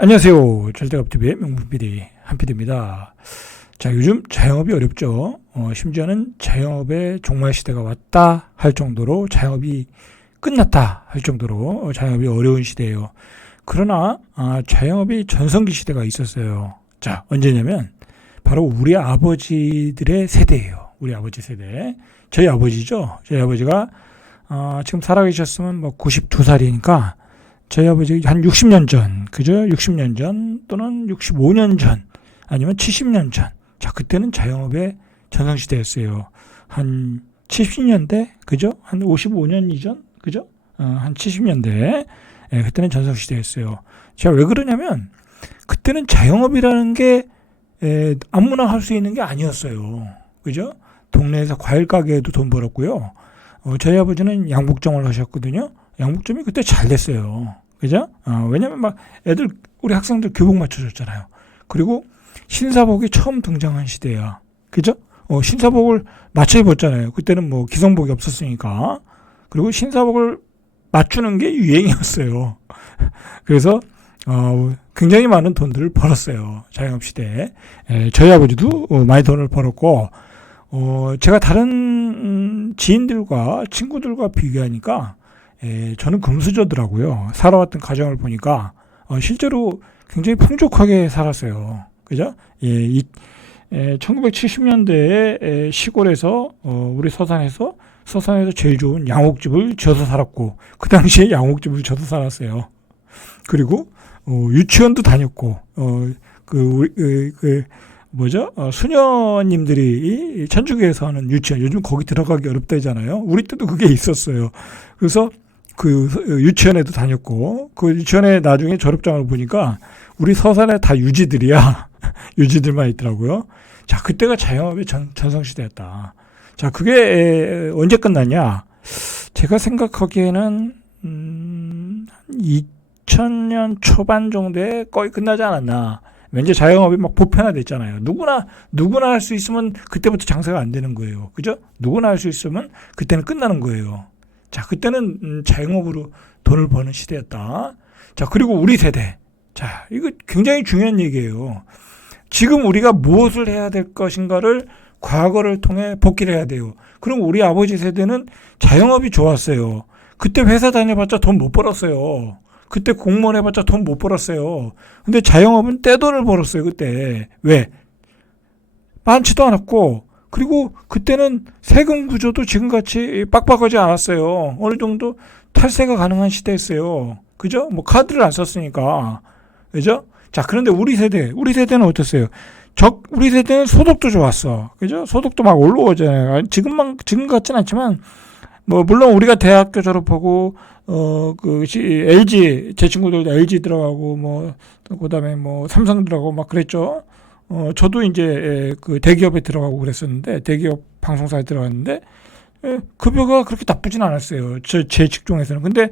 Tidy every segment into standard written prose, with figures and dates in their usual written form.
안녕하세요. 절대갑TV의 명품PD 한PD입니다. 자, 요즘 자영업이 어렵죠. 심지어는 자영업의 종말 시대가 왔다 할 정도로 자영업이 끝났다 할 정도로 자영업이 어려운 시대예요. 그러나 자영업이 전성기 시대가 있었어요. 자, 언제냐면 바로 우리 아버지들의 세대예요. 우리 아버지 세대. 저희 아버지죠. 저희 아버지가 지금 살아계셨으면 뭐 92살이니까 저희 아버지 한 60년 전, 그죠? 60년 전 또는 65년 전 아니면 70년 전. 자, 그때는 자영업의 전성시대였어요. 한 70년대, 그죠? 한 55년 이전, 그죠? 한 70년대. 예, 그때는 전성시대였어요. 제가 왜 그러냐면 그때는 자영업이라는 게 아무나 할 수 있는 게 아니었어요. 그죠? 동네에서 과일 가게에도 돈 벌었고요. 저희 아버지는 양복점을 하셨거든요. 양복점이 그때 잘 됐어요. 그죠? 왜냐면 막 우리 학생들 교복 맞춰줬잖아요. 그리고 신사복이 처음 등장한 시대야. 그죠? 신사복을 맞춰 입었잖아요. 그때는 뭐 기성복이 없었으니까. 그리고 신사복을 맞추는 게 유행이었어요. 그래서, 굉장히 많은 돈들을 벌었어요. 자영업 시대에. 저희 아버지도 많이 돈을 벌었고, 제가 다른 지인들과 친구들과 비교하니까 저는 금수저더라고요. 살아왔던 가정을 보니까 실제로 굉장히 풍족하게 살았어요. 그죠? 1970년대에 시골에서 우리 서산에서 제일 좋은 양옥집을 지어서 살았고 그 당시에 양옥집을 지어서 살았어요. 그리고 유치원도 다녔고 수녀님들이 천주교에서 하는 유치원, 요즘 거기 들어가기 어렵다잖아요. 우리 때도 그게 있었어요. 그래서 그 유치원에도 다녔고, 그 유치원에 나중에 졸업장을 보니까 우리 서산에 다 유지들이야. 유지들만 있더라고요. 자, 그때가 자영업의 전성시대였다. 자, 그게 언제 끝났냐? 제가 생각하기에는 2000년 초반 정도에 거의 끝나지 않았나. 왠지 자영업이 막 보편화됐잖아요. 누구나 할 수 있으면 그때부터 장사가 안 되는 거예요. 그죠? 누구나 할 수 있으면 그때는 끝나는 거예요. 자, 그때는 자영업으로 돈을 버는 시대였다. 자, 그리고 우리 세대. 자, 이거 굉장히 중요한 얘기예요. 지금 우리가 무엇을 해야 될 것인가를 과거를 통해 복기를 해야 돼요. 그럼 우리 아버지 세대는 자영업이 좋았어요. 그때 회사 다녀봤자 돈 못 벌었어요. 그때 공무원 해봤자 돈 못 벌었어요. 근데 자영업은 떼돈을 벌었어요, 그때. 왜? 많지도 않았고, 그리고 그때는 세금 구조도 지금같이 빡빡하지 않았어요. 어느 정도 탈세가 가능한 시대였어요. 그죠? 뭐 카드를 안 썼으니까. 그죠? 자, 그런데 우리 세대는 어땠어요? 우리 세대는 소득도 좋았어. 그죠? 소득도 막 올라오잖아요. 지금 같진 않지만, 뭐, 물론 우리가 대학교 졸업하고, LG, 제 친구들도 LG 들어가고, 그 다음에 삼성 들어가고 막 그랬죠. 저도 이제 그 대기업에 들어가고 그랬었는데, 대기업 방송사에 들어갔는데, 급여가 그렇게 나쁘진 않았어요. 제 직종에서는. 근데,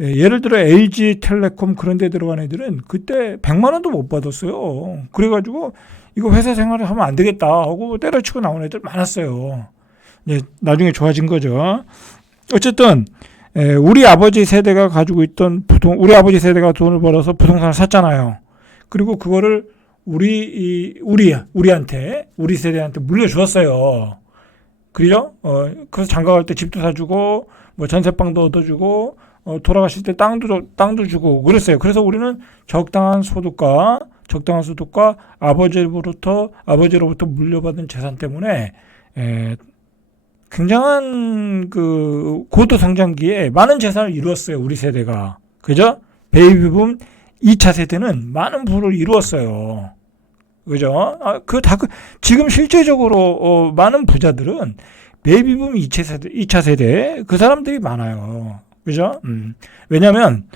예를 들어 LG 텔레콤 그런 데 들어간 애들은 그때 100만 원도 못 받았어요. 그래가지고, 이거 회사 생활을 하면 안 되겠다 하고 때려치고 나온 애들 많았어요. 나중에 좋아진 거죠. 어쨌든, 우리 아버지 세대가 가지고 있던 우리 아버지 세대가 돈을 벌어서 부동산을 샀잖아요. 그리고 그거를 우리 세대한테 물려주었어요. 그죠? 그래서 장가갈 때 집도 사주고, 전세방도 얻어주고, 돌아가실 때 땅도 주고 그랬어요. 그래서 우리는 적당한 소득과 아버지로부터 물려받은 재산 때문에, 굉장한 그 고도 성장기에 많은 재산을 이루었어요. 우리 세대가. 그죠? 베이비붐 2차 세대는 많은 부를 이루었어요. 그죠? 지금 실제적으로 많은 부자들은 베이비붐 2차 세대 그 사람들이 많아요. 그죠? 왜냐면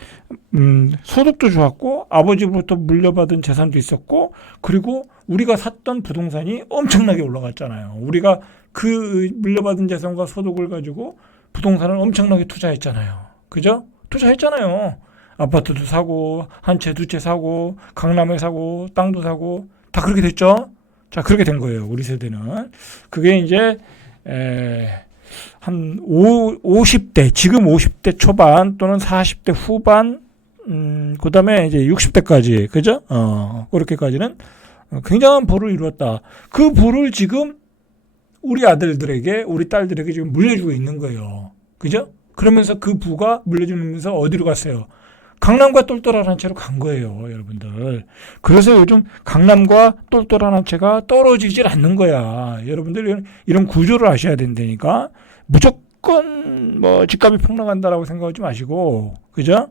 소득도 좋았고 아버지부터 물려받은 재산도 있었고 그리고 우리가 샀던 부동산이 엄청나게 올라갔잖아요. 우리가 그 물려받은 재산과 소득을 가지고 부동산을 엄청나게 투자했잖아요. 그죠? 투자했잖아요. 아파트도 사고 한 채 두 채 사고 강남에 사고 땅도 사고 다 그렇게 됐죠. 자, 그렇게 된 거예요. 우리 세대는. 그게 이제 한 50대, 지금 50대 초반 또는 40대 후반 그 다음에 이제 60대까지, 그죠? 그렇게까지는 굉장한 부를 이루었다. 그 부를 지금 우리 아들들에게, 우리 딸들에게 지금 물려주고 있는 거예요. 그죠? 그러면서 그 부가 물려주면서 어디로 갔어요? 강남과 똘똘한 한 채로 간 거예요, 여러분들. 그래서 요즘 강남과 똘똘한 한 채가 떨어지질 않는 거야. 여러분들 이런 구조를 아셔야 된다니까. 무조건 뭐 집값이 폭락한다라고 생각하지 마시고, 그죠?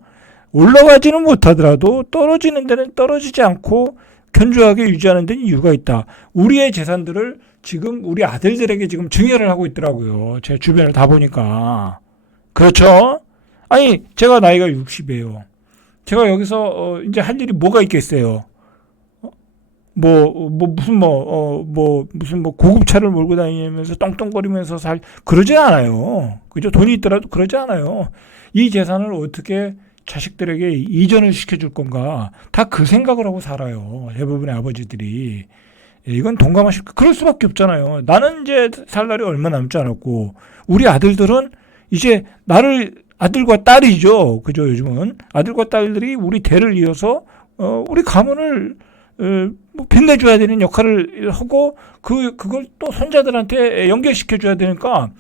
올라가지는 못하더라도 떨어지는 데는 떨어지지 않고 견조하게 유지하는 데는 이유가 있다. 우리의 재산들을 지금 우리 아들들에게 지금 증여를 하고 있더라고요. 제 주변을 다 보니까. 그렇죠? 아니, 제가 나이가 60이에요. 제가 여기서 이제 할 일이 뭐가 있겠어요? 무슨 고급차를 몰고 다니면서 떵떵거리면서 그러지 않아요. 그죠? 돈이 있더라도 그러지 않아요. 이 재산을 어떻게 자식들에게 이전을 시켜줄 건가? 다 그 생각을 하고 살아요. 대부분의 아버지들이. 이건 동감하실, 그럴 수밖에 없잖아요. 나는 이제 살 날이 얼마 남지 않았고, 우리 아들들은 이제 아들과 딸이죠. 그죠? 요즘은. 아들과 딸들이 우리 대를 이어서, 우리 가문을, 빛내줘야 되는 역할을 하고, 그걸 또 손자들한테 연결시켜줘야 되니까,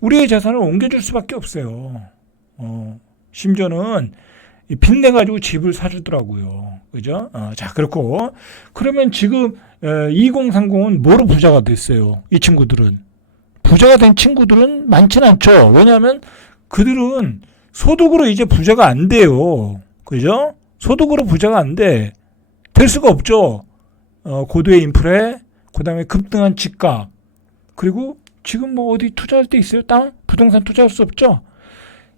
우리의 재산을 옮겨줄 수밖에 없어요. 심지어는, 빚내가지고 집을 사주더라고요. 그죠? 자, 그렇고. 그러면 지금, 2030은 뭐로 부자가 됐어요? 이 친구들은. 부자가 된 친구들은 많지는 않죠. 왜냐하면 그들은 소득으로 이제 부자가 안 돼요. 그죠? 소득으로 부자가 안 돼. 될 수가 없죠. 고도의 인플레, 그 다음에 급등한 집값, 그리고 지금 뭐 어디 투자할 데 있어요? 땅? 부동산 투자할 수 없죠?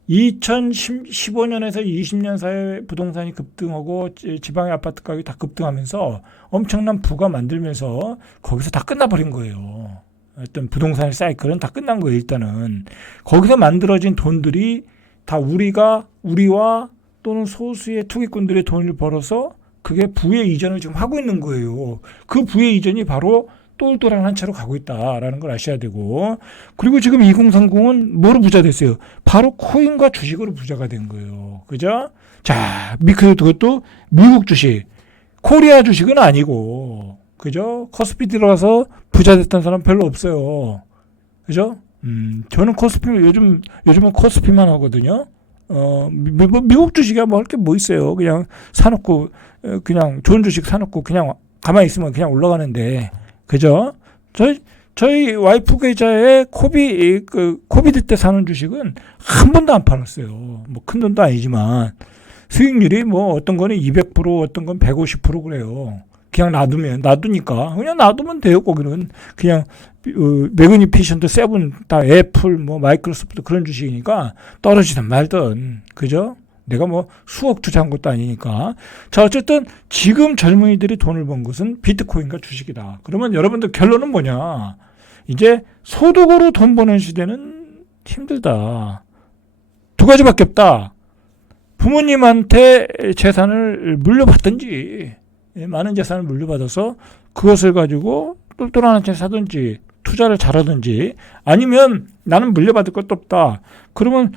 2015년에서 20년 사이에 부동산이 급등하고 지방의 아파트 가격이 다 급등하면서 엄청난 부가 만들면서 거기서 다 끝나버린 거예요. 어떤 부동산의 사이클은 다 끝난 거예요, 일단은. 거기서 만들어진 돈들이 다 우리와 또는 소수의 투기꾼들의 돈을 벌어서 그게 부의 이전을 지금 하고 있는 거예요. 그 부의 이전이 바로 똘똘한 한 채로 가고 있다라는 걸 아셔야 되고, 그리고 지금 2030은 뭐로 부자 됐어요? 바로 코인과 주식으로 부자가 된 거예요. 그죠? 자, 그것도 미국 주식, 코리아 주식은 아니고, 그죠? 코스피 들어가서 부자 됐던 사람 별로 없어요. 그죠? 저는 코스피, 요즘은 코스피만 하거든요. 미국 주식이야 뭐 할 게 뭐 있어요. 그냥 사놓고, 그냥 좋은 주식 사놓고 그냥 가만히 있으면 그냥 올라가는데, 그죠? 저희 와이프 계좌에 코비드 때 사는 주식은 한 번도 안 팔았어요. 뭐 큰 돈도 아니지만 수익률이 뭐 어떤 거는 200%, 어떤 건 150% 그래요. 그냥 놔두니까 그냥 놔두면 돼요. 거기는 그냥 매그니피션트, 세븐 다 애플, 뭐 마이크로소프트 그런 주식이니까 떨어지든 말든, 그죠? 내가 뭐 수억 투자한 것도 아니니까. 자, 어쨌든 지금 젊은이들이 돈을 번 것은 비트코인과 주식이다. 그러면 여러분들 결론은 뭐냐? 이제 소득으로 돈 버는 시대는 힘들다. 두 가지밖에 없다. 부모님한테 재산을 물려받든지, 많은 재산을 물려받아서 그것을 가지고 똘똘한 한 채 사든지 투자를 잘하든지, 아니면 나는 물려받을 것도 없다. 그러면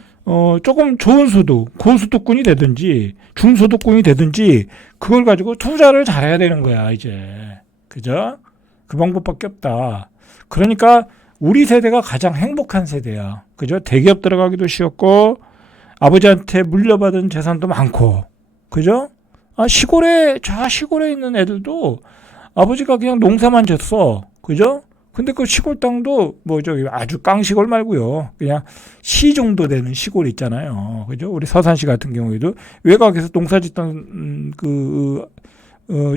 조금 좋은 소득, 고소득군이 되든지 중소득군이 되든지 그걸 가지고 투자를 잘해야 되는 거야, 이제. 그죠? 그 방법밖에 없다. 그러니까 우리 세대가 가장 행복한 세대야. 그죠? 대기업 들어가기도 쉬웠고 아버지한테 물려받은 재산도 많고. 그죠? 시골에 있는 애들도 아버지가 그냥 농사만 졌어. 그죠? 근데 그 시골 땅도 뭐 저기 아주 깡시골 말고요. 그냥 시 정도 되는 시골 있잖아요. 그죠? 우리 서산시 같은 경우에도 외곽에서 농사 짓던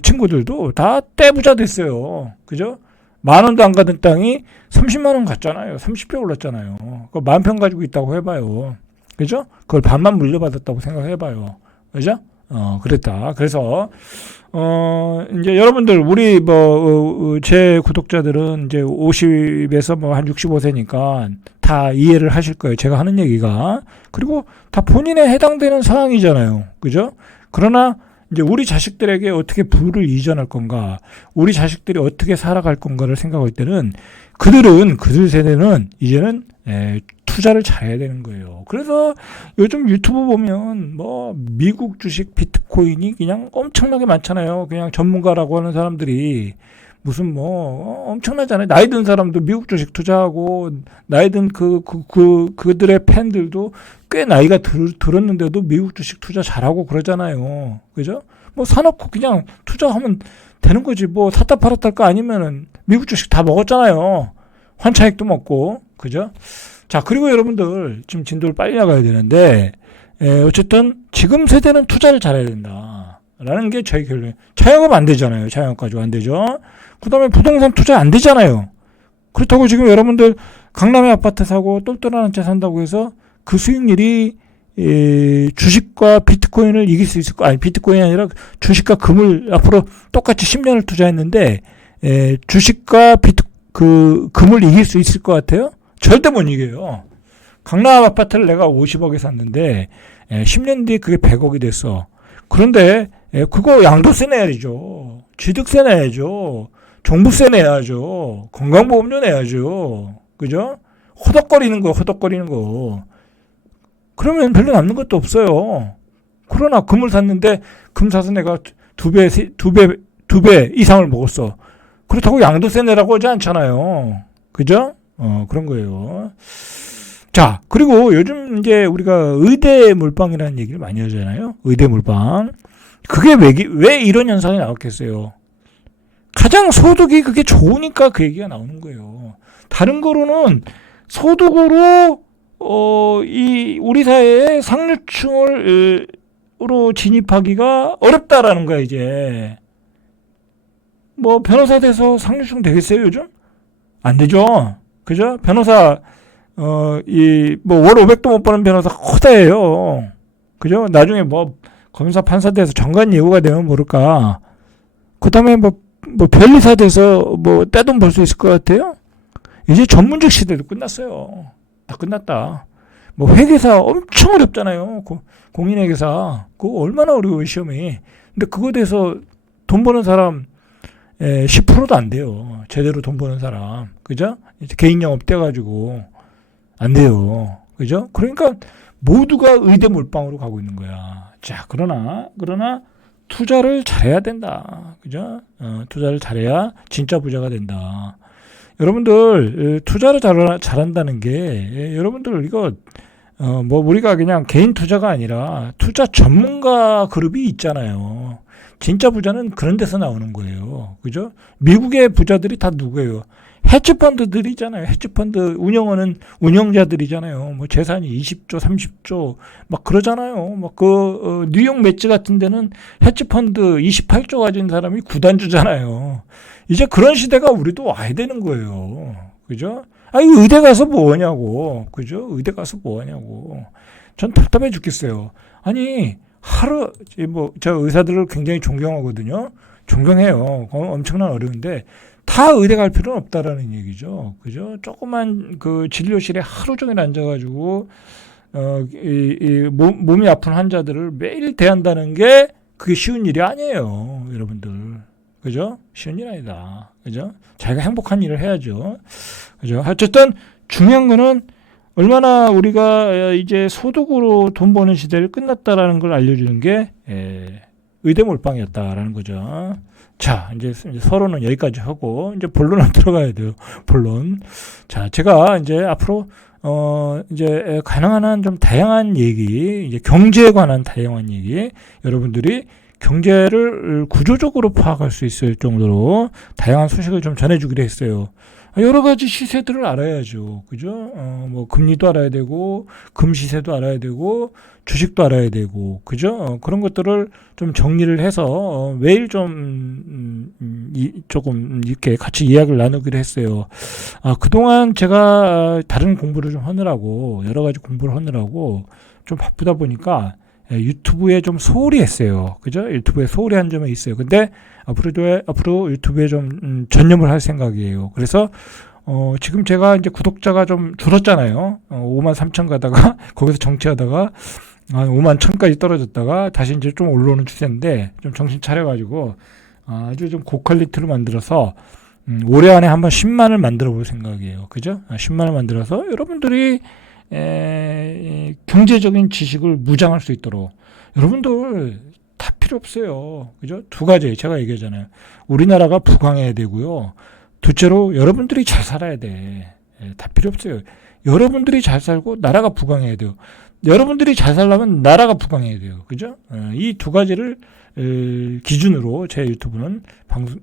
친구들도 다 떼부자 됐어요. 그죠? 10,000원도 안 가던 땅이 30만 원 갔잖아요. 30배 올랐잖아요. 그 10,000평 가지고 있다고 해봐요. 그죠? 그걸 반만 물려받았다고 생각해봐요. 그죠? 그랬다. 그래서, 이제 여러분들, 우리 제 구독자들은 이제 50에서 뭐 한 65세니까 다 이해를 하실 거예요. 제가 하는 얘기가. 그리고 다 본인에 해당되는 상황이잖아요. 그죠? 그러나 이제 우리 자식들에게 어떻게 부를 이전할 건가, 우리 자식들이 어떻게 살아갈 건가를 생각할 때는 그들 세대는 이제는 투자를 잘해야 되는 거예요. 그래서 요즘 유튜브 보면 뭐 미국 주식 비트코인이 그냥 엄청나게 많잖아요. 그냥 전문가라고 하는 사람들이 무슨 뭐 엄청나잖아요. 나이 든 사람도 미국 주식 투자하고 나이 든 그들의 팬들도 꽤 나이가 들었는데도 미국 주식 투자 잘하고 그러잖아요. 그죠? 뭐 사놓고 그냥 투자하면 되는 거지. 뭐 샀다 팔았다 할 거 아니면은 미국 주식 다 먹었잖아요. 환차익도 먹고. 그죠? 자, 그리고 여러분들 지금 진도를 빨리 나가야 되는데 어쨌든 지금 세대는 투자를 잘해야 된다. 라는 게 저희 결론이에요. 자영업 안 되잖아요. 자영업 가지고 안 되죠. 그 다음에 부동산 투자 안 되잖아요. 그렇다고 지금 여러분들 강남에 아파트 사고 똘똘한 한 채 산다고 해서 그 수익률이 주식과 비트코인을 이길 수 있을 거 아니 비트코인이 아니라 주식과 금을 앞으로 똑같이 10년을 투자했는데 주식과 금을 이길 수 있을 것 같아요? 절대 못 이겨요. 강남 아파트를 내가 50억에 샀는데 10년 뒤에 그게 100억이 됐어. 그런데 그거 양도세 내야죠. 취득세 내야죠. 종부세 내야죠. 건강보험료 내야죠. 그죠? 허덕거리는 거. 그러면 별로 남는 것도 없어요. 그러나 금을 샀는데 금 사서 내가 두 배 이상을 먹었어. 그렇다고 양도세 내라고 하지 않잖아요. 그죠? 그런 거예요. 자, 그리고 요즘 이제 우리가 의대 몰빵이라는 얘기를 많이 하잖아요. 의대 몰빵. 그게 왜 이런 현상이 나왔겠어요? 가장 소득이 그게 좋으니까 그 얘기가 나오는 거예요. 다른 거로는 소득으로 우리 사회의 상류층으로 진입하기가 어렵다라는 거야, 이제. 뭐, 변호사 돼서 상류층 되겠어요, 요즘? 안 되죠? 그죠? 변호사, 월 500도 못 버는 변호사 허다해요. 그죠? 나중에 뭐, 검사 판사 돼서 정관 예우가 되면 모를까. 그 다음에 뭐, 변리사 돼서 뭐, 떼돈 벌 수 있을 것 같아요? 이제 전문직 시대도 끝났어요. 다 끝났다. 뭐 회계사 엄청 어렵잖아요. 공인회계사. 그거 얼마나 어려워요, 시험이. 근데 그거에 대해서 돈 버는 사람 10%도 안 돼요. 제대로 돈 버는 사람. 그죠? 개인 영업 떼가지고 안 돼요. 그죠? 그러니까 모두가 의대 몰빵으로 가고 있는 거야. 자, 그러나 투자를 잘해야 된다. 그죠? 투자를 잘해야 진짜 부자가 된다. 여러분들 투자를 잘한다는 게 여러분들 이거 뭐 우리가 그냥 개인 투자가 아니라 투자 전문가 그룹이 있잖아요. 진짜 부자는 그런 데서 나오는 거예요. 그죠? 미국의 부자들이 다 누구예요? 헤지펀드들이잖아요. 헤지펀드 운영하는 운영자들이잖아요. 뭐 재산이 20조, 30조 막 그러잖아요. 막 뉴욕 매치 같은 데는 헤지펀드 28조 가진 사람이 구단주잖아요. 이제 그런 시대가 우리도 와야 되는 거예요. 그죠? 아니, 의대 가서 뭐 하냐고. 그죠? 의대 가서 뭐 하냐고. 전 답답해 죽겠어요. 아니, 저 의사들을 굉장히 존경하거든요. 존경해요. 엄청난 어려운데, 다 의대 갈 필요는 없다라는 얘기죠. 그죠? 조그만 그 진료실에 하루 종일 앉아가지고, 몸이 아픈 환자들을 매일 대한다는 게 그게 쉬운 일이 아니에요. 여러분들. 그죠? 쉬운 일 아니다. 그죠? 자기가 행복한 일을 해야죠. 그죠? 어쨌든 중요한 거는 얼마나 우리가 이제 소득으로 돈 버는 시대를 끝났다라는 걸 알려주는 게 의대 몰빵이었다라는 거죠. 자, 이제 서론은 여기까지 하고 이제 본론으로 들어가야 돼요. 본론. 자, 제가 이제 앞으로 이제 가능한 한 좀 다양한 얘기, 이제 경제에 관한 다양한 얘기, 여러분들이 경제를 구조적으로 파악할 수 있을 정도로 다양한 소식을 좀 전해주기로 했어요. 여러 가지 시세들을 알아야죠. 그죠? 뭐, 금리도 알아야 되고, 금 시세도 알아야 되고, 주식도 알아야 되고, 그죠? 그런 것들을 좀 정리를 해서, 매일 조금 이렇게 같이 이야기를 나누기로 했어요. 그동안 제가 다른 공부를 좀 하느라고, 여러 가지 공부를 하느라고 좀 바쁘다 보니까, 유튜브에 좀 소홀히 했어요. 그죠? 유튜브에 소홀히 한 점이 있어요. 근데 앞으로 유튜브에 좀 전념을 할 생각이에요. 그래서 지금 제가 이제 구독자가 좀 줄었잖아요. 5만 3천 가다가 거기서 정치하다가 5만 1천까지 떨어졌다가 다시 이제 좀 올라오는 추세인데 좀 정신 차려가지고 아주 좀 고퀄리티로 만들어서 올해 안에 한번 10만을 만들어 볼 생각이에요. 그죠? 10만을 만들어서 여러분들이 경제적인 지식을 무장할 수 있도록 여러분들 다 필요 없어요. 그죠? 두 가지 제가 얘기하잖아요. 우리나라가 부강해야 되고요. 둘째로 여러분들이 잘 살아야 돼. 다 필요 없어요. 여러분들이 잘 살고 나라가 부강해야 돼요. 여러분들이 잘 살려면 나라가 부강해야 돼요. 그죠? 이 두 가지를 기준으로 제 유튜브는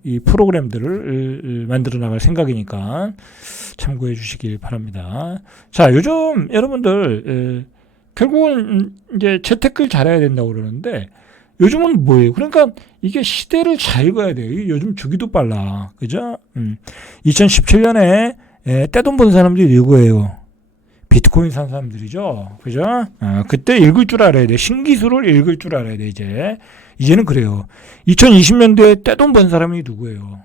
이 프로그램들을 만들어 나갈 생각이니까 참고해 주시길 바랍니다. 자, 요즘 여러분들 결국은 이제 재테크를 잘해야 된다고 그러는데 요즘은 뭐예요? 그러니까 이게 시대를 잘 읽어야 돼요. 요즘 주기도 빨라. 그죠? 2017년에 떼돈 번 사람들이 누구예요? 비트코인 산 사람들이죠. 그죠? 그때 읽을 줄 알아야 돼. 신기술을 읽을 줄 알아야 돼, 이제. 이제는 그래요. 2020년도에 떼돈 번 사람이 누구예요?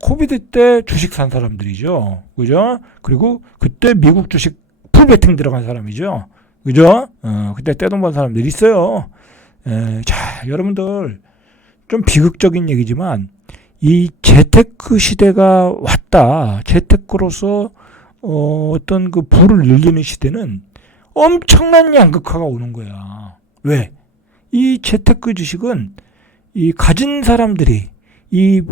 코비드 때 주식 산 사람들이죠. 그죠? 그리고 그때 미국 주식 풀베팅 들어간 사람이죠. 그죠? 그때 떼돈 번 사람들 있어요. 자, 여러분들 좀 비극적인 얘기지만 이 재테크 시대가 왔다. 재테크로서 어떤 그 부를 늘리는 시대는 엄청난 양극화가 오는 거야. 왜? 이 재테크 주식은 이 가진 사람들이, 이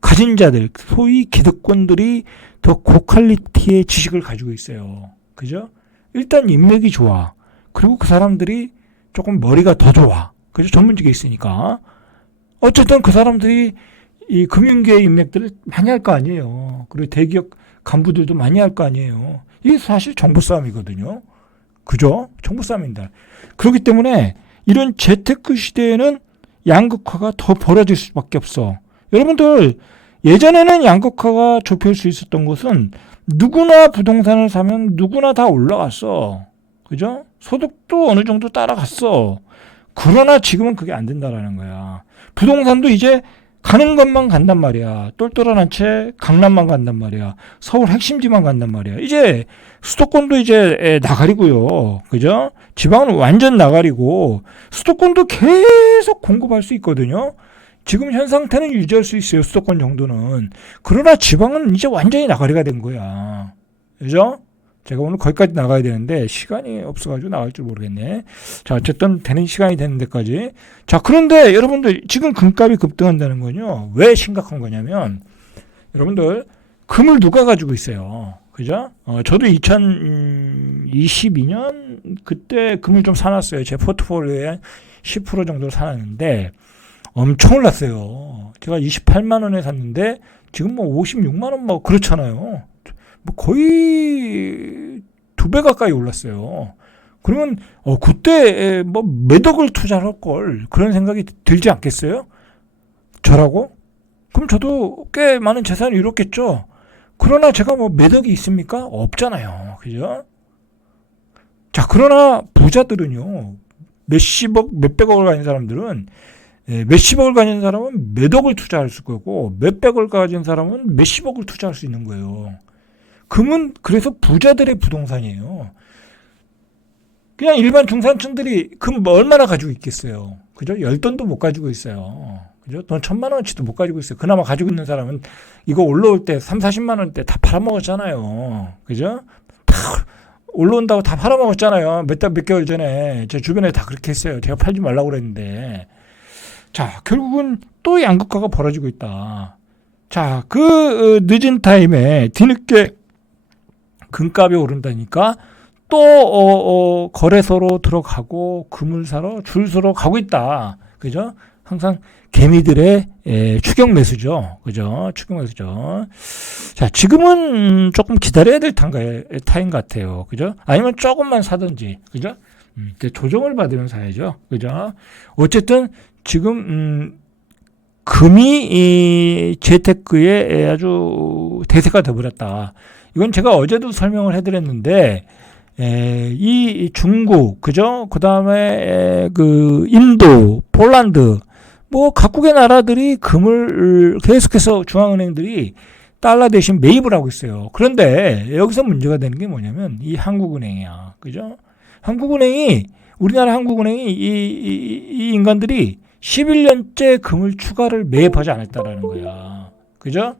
가진 자들, 소위 기득권들이 더 고퀄리티의 지식을 가지고 있어요. 그죠? 일단 인맥이 좋아. 그리고 그 사람들이 조금 머리가 더 좋아. 그죠? 전문직에 있으니까. 어쨌든 그 사람들이 이 금융계의 인맥들을 많이 할 거 아니에요. 그리고 대기업 간부들도 많이 할 거 아니에요. 이게 사실 정보 싸움이거든요. 그죠? 정보 싸움입니다. 그렇기 때문에 이런 재테크 시대에는 양극화가 더 벌어질 수밖에 없어. 여러분들 예전에는 양극화가 좁힐 수 있었던 것은 누구나 부동산을 사면 누구나 다 올라갔어. 그죠? 소득도 어느 정도 따라갔어. 그러나 지금은 그게 안 된다라는 거야. 부동산도 이제 가는 것만 간단 말이야. 똘똘한 한 채 강남만 간단 말이야. 서울 핵심지만 간단 말이야. 이제 수도권도 이제 나가리고요. 그죠? 지방은 완전 나가리고 수도권도 계속 공급할 수 있거든요. 지금 현 상태는 유지할 수 있어요. 수도권 정도는. 그러나 지방은 이제 완전히 나가리가 된 거야. 그죠? 제가 오늘 거기까지 나가야 되는데 시간이 없어가지고 나갈 줄 모르겠네. 자, 어쨌든 되는 시간이 되는 데까지. 자, 그런데 여러분들 지금 금값이 급등한다는 건요. 왜 심각한 거냐면 여러분들 금을 누가 가지고 있어요. 그죠? 저도 2022년 그때 금을 좀 사놨어요. 제 포트폴리오에 10% 정도 사놨는데 엄청 올랐어요. 제가 28만 원에 샀는데 지금 뭐 56만 원 뭐 그렇잖아요. 뭐 거의 2배 가까이 올랐어요. 그러면 그때 뭐 몇 억을 투자할 걸 그런 생각이 들지 않겠어요? 저라고? 그럼 저도 꽤 많은 재산을 잃었겠죠. 그러나 제가 뭐 몇 억이 있습니까? 없잖아요. 그죠? 자, 그러나 부자들은요. 몇십억, 몇백억을 가진 사람들은 몇십억을 가진 사람은 몇 억을 투자할 수 있고 몇백억을 가진 사람은 몇십억을 투자할 수 있는 거예요. 금은 그래서 부자들의 부동산이에요. 그냥 일반 중산층들이 금 얼마나 가지고 있겠어요. 그죠? 10돈도 못 가지고 있어요. 그죠? 돈 1,000만 원어치도 못 가지고 있어요. 그나마 가지고 있는 사람은 이거 올라올 때 3, 40만 원대 다 팔아먹었잖아요. 그죠? 다 올라온다고 다 팔아먹었잖아요. 몇 개월 전에 제 주변에 다 그렇게 했어요. 제가 팔지 말라고 그랬는데. 자, 결국은 또 양극화가 벌어지고 있다. 자, 그 늦은 타임에 뒤늦게 금값이 오른다니까 또 거래소로 들어가고 금을 사러 줄 서로 가고 있다. 그죠? 항상 개미들의 추격 매수죠. 그죠? 추격 매수죠. 자, 지금은 조금 기다려야 될 타임 같아요. 그죠? 아니면 조금만 사든지. 그죠? 조정을 받으면 사야죠. 그죠? 어쨌든 지금 금이 이 재테크에 아주 대세가 되어버렸다. 이건 제가 어제도 설명을 해드렸는데 이 중국, 그죠? 그 다음에 그 인도, 폴란드, 뭐 각국의 나라들이 금을 계속해서 중앙은행들이 달러 대신 매입을 하고 있어요. 그런데 여기서 문제가 되는 게 뭐냐면 이 한국은행이야, 그죠? 한국은행이 우리나라 한국은행이 이 인간들이 11년째 금을 추가를 매입하지 않았다라는 거야, 그죠?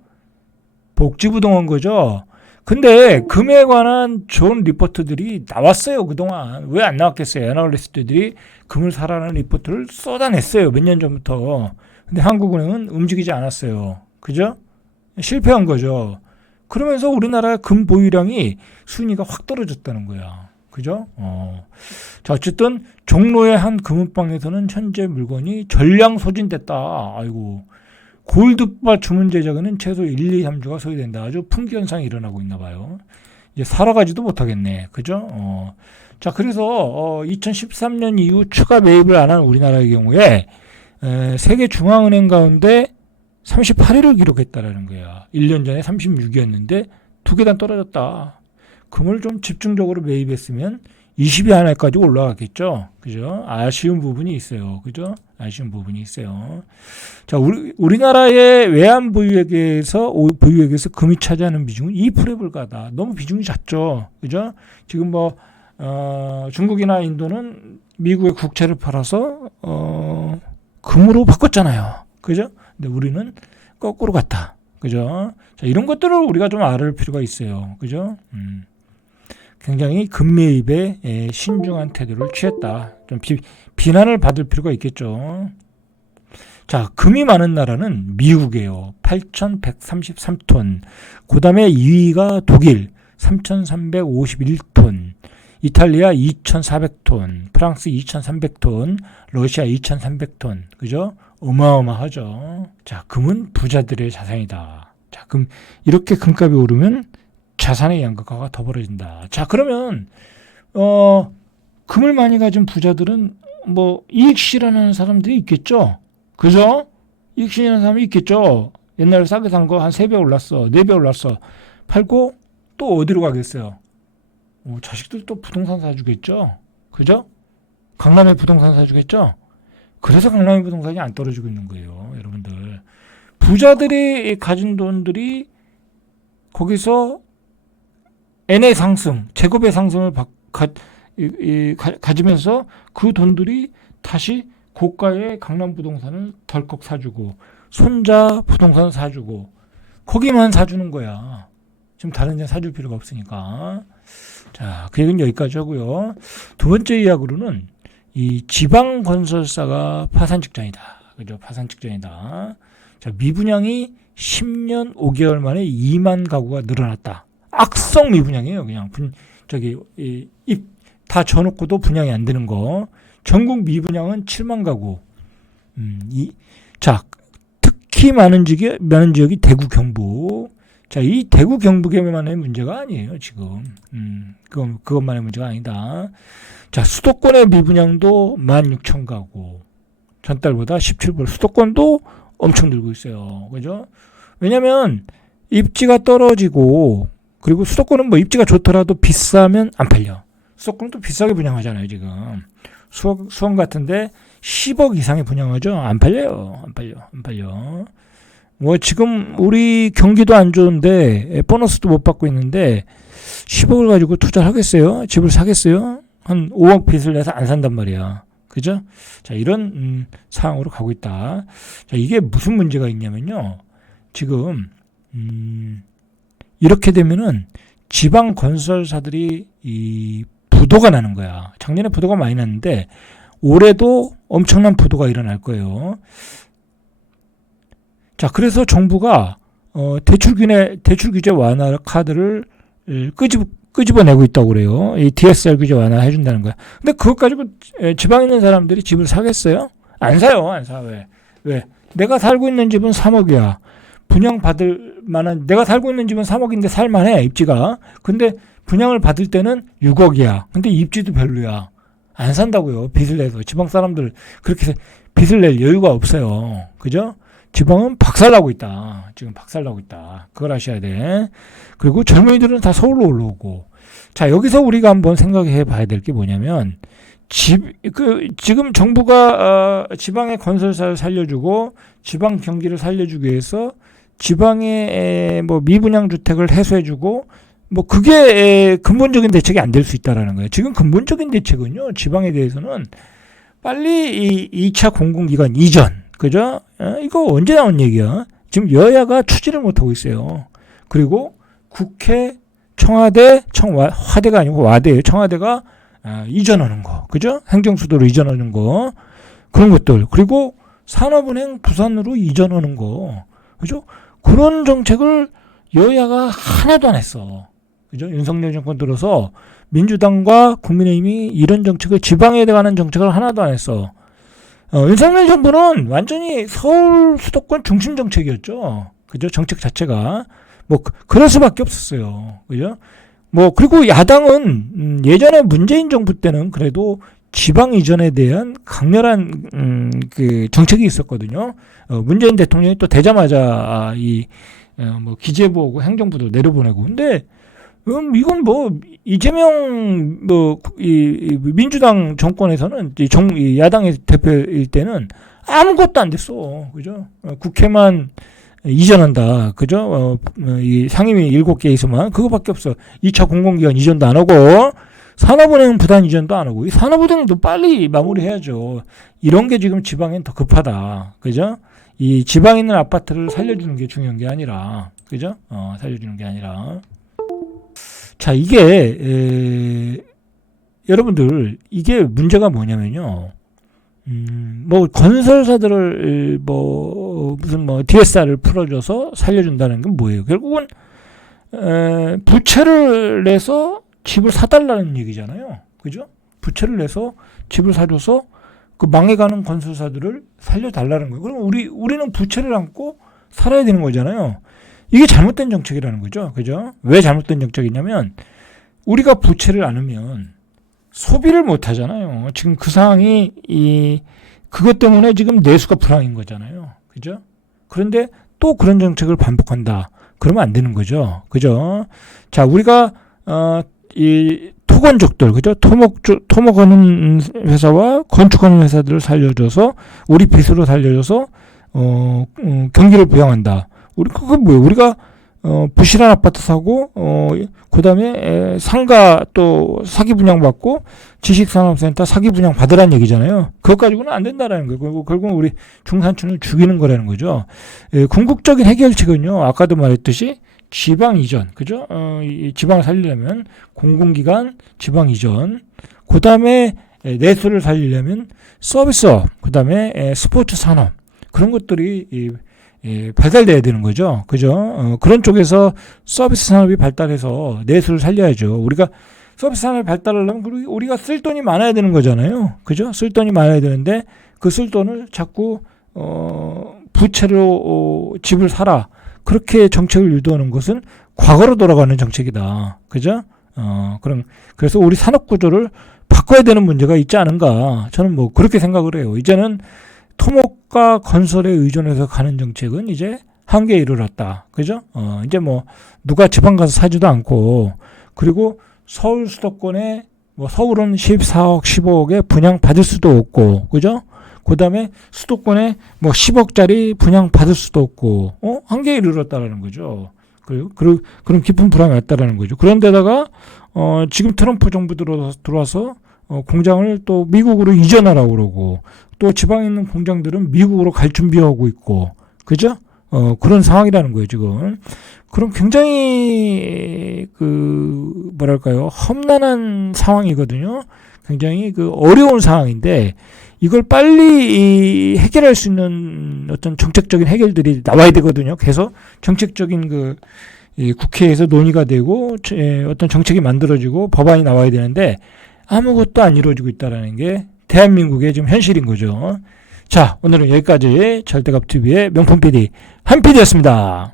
복지부동한 거죠. 근데 금에 관한 좋은 리포트들이 나왔어요. 그동안. 왜 안 나왔겠어요? 애널리스트들이 금을 사라는 리포트를 쏟아냈어요. 몇 년 전부터. 근데 한국은행은 움직이지 않았어요. 그죠? 실패한 거죠. 그러면서 우리나라 금 보유량이 순위가 확 떨어졌다는 거야. 그죠? 자, 어쨌든 종로의 한 금은방에서는 현재 물건이 전량 소진됐다. 아이고. 골드바 주문 제작에는 최소 1, 2, 3주가 소요된다. 아주 풍기 현상이 일어나고 있나 봐요. 이제 사러 가지도 못하겠네. 그죠? 자, 그래서 2013년 이후 추가 매입을 안 한 우리나라의 경우에 세계 중앙은행 가운데 38위를 기록했다라는 거야. 1년 전에 36위였는데 두 계단 떨어졌다. 금을 좀 집중적으로 매입했으면 20위 안에까지 올라갔겠죠. 그죠? 아쉬운 부분이 있어요. 그죠? 아쉬운 부분이 있어요. 자, 우리나라의 외환 보유액에서 금이 차지하는 비중은 2%에 불과하다. 너무 비중이 작죠. 그죠? 지금 중국이나 인도는 미국의 국채를 팔아서 금으로 바꿨잖아요. 그죠? 근데 우리는 거꾸로 갔다. 그죠? 자, 이런 것들을 우리가 좀 알을 필요가 있어요. 그죠? 굉장히 금매입에 신중한 태도를 취했다. 좀 비난을 받을 필요가 있겠죠. 자, 금이 많은 나라는 미국이에요. 8,133톤. 그 다음에 2위가 독일 3,351톤. 이탈리아 2,400톤. 프랑스 2,300톤. 러시아 2,300톤. 그죠? 어마어마하죠. 자, 금은 부자들의 자산이다. 자, 이렇게 금값이 오르면 자산의 양극화가 더 벌어진다. 자, 그러면 금을 많이 가진 부자들은 이익 실현하는 사람들이 있겠죠. 그죠? 이익 실현하는 사람이 있겠죠. 옛날에 싸게 산 거 한 3배 올랐어. 4배 올랐어. 팔고 또 어디로 가겠어요? 자식들 또 부동산 사주겠죠. 그죠? 강남에 부동산 사주겠죠. 그래서 강남의 부동산이 안 떨어지고 있는 거예요. 여러분들. 부자들이 가진 돈들이 거기서 N의 상승, 제곱의 상승을 가지면서 그 돈들이 다시 고가의 강남 부동산을 덜컥 사주고 손자 부동산을 사주고 거기만 사주는 거야. 지금 다른 데 사줄 필요가 없으니까. 자, 그 얘기는 여기까지 하고요. 두 번째 이야기로는 이 지방 건설사가 파산 직전이다. 그죠? 파산 직전이다. 자, 미분양이 10년 5개월 만에 2만 가구가 늘어났다. 악성 미분양이에요. 그냥 입 다 져놓고도 분양이 안 되는 거. 전국 미분양은 7만 가구. 자, 특히 많은 지역이 대구 경북. 자, 이 대구 경북에만의 문제가 아니에요. 지금 그것만의 문제가 아니다. 자, 수도권의 미분양도 16,000가구. 전달보다 17%. 수도권도 엄청 늘고 있어요. 그죠? 왜냐면 입지가 떨어지고 그리고 수도권은 입지가 좋더라도 비싸면 안 팔려. 수도권은 또 비싸게 분양하잖아요, 지금. 수원 같은데 10억 이상에 분양하죠? 안 팔려요. 안 팔려. 지금 우리 경기도 안 좋은데 보너스도 못 받고 있는데 10억을 가지고 투자를 하겠어요? 집을 사겠어요? 한 5억 빚을 내서 안 산단 말이야. 그죠? 자, 이런 상황으로 가고 있다. 자, 이게 무슨 문제가 있냐면요. 지금 이렇게 되면은 지방 건설사들이 이 부도가 나는 거야. 작년에 부도가 많이 났는데 올해도 엄청난 부도가 일어날 거예요. 자, 그래서 정부가 대출 규제 완화 카드를 끄집어내고 있다고 그래요. 이 DSR 규제 완화해 준다는 거야. 근데 그것 가지고 지방에 있는 사람들이 집을 사겠어요? 안 사요. 안 사. 왜? 내가 살고 있는 집은 3억이야. 분양받을 만한, 내가 살고 있는 집은 3억인데 살만해, 입지가. 근데 분양을 받을 때는 6억이야. 근데 입지도 별로야. 안 산다고요. 빚을 내서. 지방 사람들 그렇게 빚을 낼 여유가 없어요. 그죠? 지방은 박살나고 있다. 지금 박살나고 있다. 그걸 아셔야 돼. 그리고 젊은이들은 다 서울로 올라오고. 자, 여기서 우리가 한번 생각해 봐야 될 게 뭐냐면, 지금 정부가 지방의 건설사를 살려주고 지방 경기를 살려주기 위해서 지방의 미분양 주택을 해소해주고 그게 근본적인 대책이 안 될 수 있다라는 거예요. 지금 근본적인 대책은요, 지방에 대해서는 빨리 이 2차 공공기관 이전, 그죠? 이거 언제 나온 얘기야? 지금 여야가 추진을 못하고 있어요. 그리고 국회 화대가 아니고 와대예요. 청와대가 이전하는 거, 그죠? 행정수도로 이전하는 거, 그런 것들. 그리고 산업은행 부산으로 이전하는 거, 그죠? 그런 정책을 여야가 하나도 안 했어. 그죠? 윤석열 정권 들어서 민주당과 국민의힘이 이런 정책을, 지방에 관한 정책을 하나도 안 했어. 윤석열 정부는 완전히 서울 수도권 중심 정책이었죠. 그죠? 정책 자체가. 그럴 수밖에 없었어요. 그죠? 그리고 야당은, 예전에 문재인 정부 때는 그래도 지방 이전에 대한 강렬한, 정책이 있었거든요. 문재인 대통령이 또 되자마자, 기재부하고 행정부도 내려보내고. 근데, 이건 이재명, 민주당 정권에서는, 야당의 대표일 때는 아무것도 안 됐어. 그죠? 국회만 이전한다. 그죠? 이 상임위 7개에서만 그거밖에 없어. 2차 공공기관 이전도 안 하고, 산업은행 부산 이전도 안 하고, 이 산업은행도 빨리 마무리해야죠. 이런 게 지금 지방엔 더 급하다. 그죠? 이 지방에 있는 아파트를 살려주는 게 중요한 게 아니라, 그죠? 살려주는 게 아니라. 자, 여러분들, 이게 문제가 뭐냐면요. 건설사들을, DSR을 풀어줘서 살려준다는 건 뭐예요? 결국은, 부채를 내서 집을 사달라는 얘기잖아요. 그죠? 부채를 내서 집을 사줘서 그 망해가는 건설사들을 살려달라는 거예요. 그럼 우리는 부채를 안고 살아야 되는 거잖아요. 이게 잘못된 정책이라는 거죠. 그죠? 왜 잘못된 정책이냐면, 우리가 부채를 안으면 소비를 못 하잖아요. 지금 그 상황이, 그것 때문에 지금 내수가 불황인 거잖아요. 그죠? 그런데 또 그런 정책을 반복한다. 그러면 안 되는 거죠. 그죠? 자, 우리가, 이 토건족들, 그죠? 토목하는 회사와 건축하는 회사들을 살려줘서, 우리 빚으로 살려줘서, 경기를 부양한다. 그건 뭐예요? 우리가, 부실한 아파트 사고, 그 다음에 상가 또 사기 분양 받고, 지식산업센터 사기 분양 받으라는 얘기잖아요. 그것 가지고는 안 된다라는 거예요. 결국은 우리 중산층을 죽이는 거라는 거죠. 궁극적인 해결책은요, 아까도 말했듯이, 지방 이전, 그죠? 이 지방을 살리려면 공공기관 지방 이전, 그 다음에 내수를 살리려면 서비스업, 그 다음에 스포츠 산업, 그런 것들이 발달돼야 되는 거죠. 그죠? 그런 쪽에서 서비스 산업이 발달해서 내수를 살려야죠. 우리가 서비스 산업이 발달하려면 우리가 쓸 돈이 많아야 되는 거잖아요. 그죠? 쓸 돈이 많아야 되는데 그 쓸 돈을 자꾸 부채로 집을 사라. 그렇게 정책을 유도하는 것은 과거로 돌아가는 정책이다. 그죠? 그래서 우리 산업 구조를 바꿔야 되는 문제가 있지 않은가. 저는 그렇게 생각을 해요. 이제는 토목과 건설에 의존해서 가는 정책은 이제 한계에 이르렀다. 그죠? 이제 누가 지방 가서 사지도 않고, 그리고 서울 수도권에, 서울은 14억, 15억에 분양 받을 수도 없고, 그죠? 그 다음에 수도권에 10억짜리 분양 받을 수도 없고, 한계에 이르렀다라는 거죠. 그런 깊은 불안이 왔다라는 거죠. 그런데다가, 지금 트럼프 정부 들어와서, 공장을 또 미국으로 이전하라고 그러고, 또 지방에 있는 공장들은 미국으로 갈 준비하고 있고, 그죠? 그런 상황이라는 거예요, 지금. 그럼 굉장히, 험난한 상황이거든요. 굉장히 어려운 상황인데, 이걸 빨리 해결할 수 있는 어떤 정책적인 해결들이 나와야 되거든요. 그래서 정책적인 국회에서 논의가 되고, 어떤 정책이 만들어지고, 법안이 나와야 되는데, 아무것도 안 이루어지고 있다는 게 대한민국의 지금 현실인 거죠. 자, 오늘은 여기까지 절대갑TV의 명품 PD 한 PD였습니다.